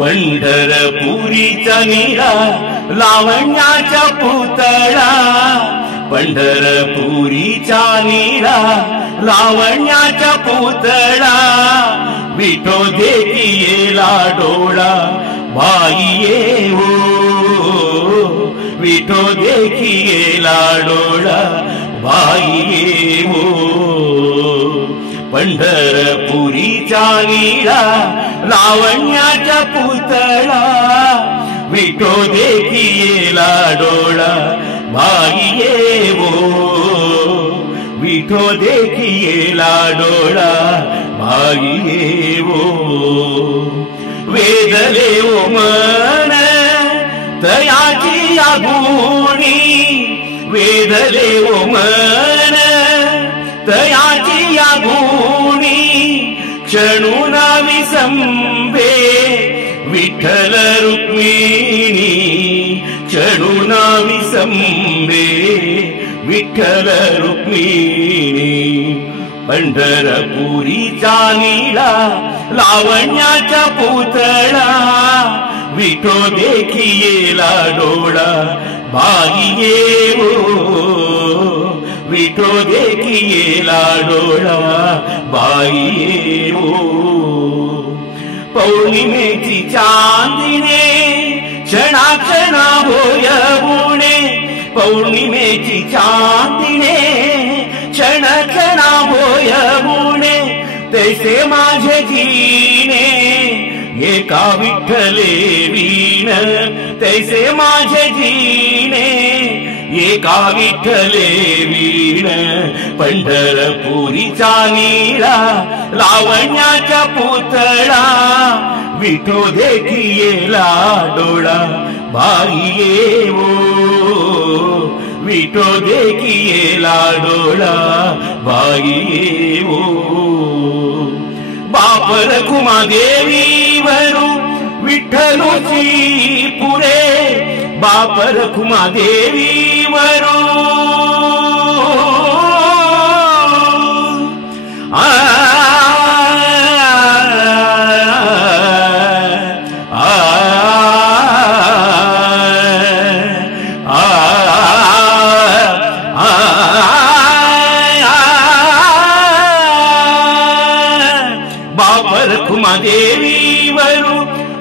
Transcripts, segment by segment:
पंढरपुरीचा नीरा लावण्याचा पुतळा, पंढरपुरीचा नीरा लावण्याचा पुतळा, विठो देखियेला डोळा बाई ये हो, विठो देखियेला डोळा बाई ये हो। पंढरपुरीचा नीरा लावण्याचा पुतळा, विठो देखियेला डोळा बाई ये हो, विठो देखियेला डोळा बाई ये हो। वेदले ओ मन तयाची आगुणी, वेदले ओ मन तयाची आगुणी, क्षणुना विसंबे विठ्ठल रुक्मिणी, क्षणुना विसंबे विठ्ठल रुक्मिणी। पंढरपुरीचा नीरा लावण्याचा पुतळा, विठो देखियेला डोळा बाई ये हो, विठो देखियेला डोळा बाई ये हो। पौर्णिमेची चांदणे क्षणाक्षणा भोयवुणे, पौर्णिमेची चांदणे क्षणक्षणा भोयवुणे, तैसे माझे जीणे एका विठ्ठले वीण, तैसे माझे जीणे एका विठ्ठले वीण। पंढरपुरीचा नीरा लावण्याचा पुतळा, विठो देखियेला डोळा बाई ये हो, विठो देखियेला डोळा बाई ये हो। बाप रखुमादेवी वरू विठ्ठलुची पुरे, बाप रखुमादेवी वरू बाप रखुमादेवी वरू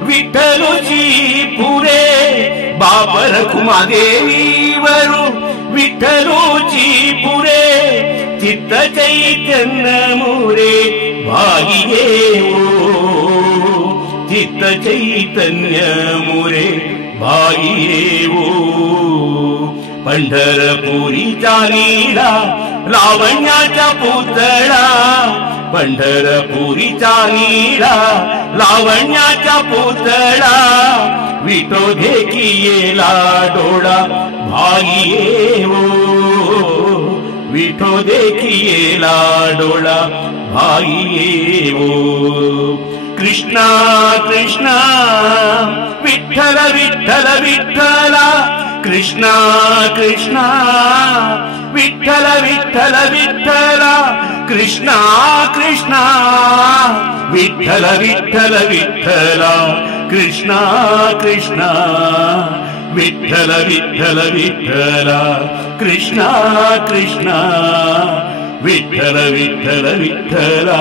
विठ्ठलुची पुरे, बाप रखुमादेवी वरू विठ्ठलुची पुरे, चित्त चैतन्य मुरे बाई ये हो, चित्त चैतन्य मुरे बाई ये हो। पंढरपुरीचा नीरा लावण्याचा पुतळा, पंढरपुरीचा नीरा लावण्याचा पुतळा, विठो देखियेला डोळा बाई ये हो, विठो देखियेला डोळा बाई ये हो। कृष्णा कृष्णा विठ्ठल विठ्ठल विठ्ठला, कृष्णा कृष्णा विठ्ठल विठ्ठल विठ्ठला, कृष्णा कृष्णा विठ्ठल विठ्ठल विठ्ठला, कृष्णा कृष्णा विठ्ठल विठ्ठल विठ्ठला, कृष्णा कृष्णा विठ्ठल विठ्ठल विठ्ठला।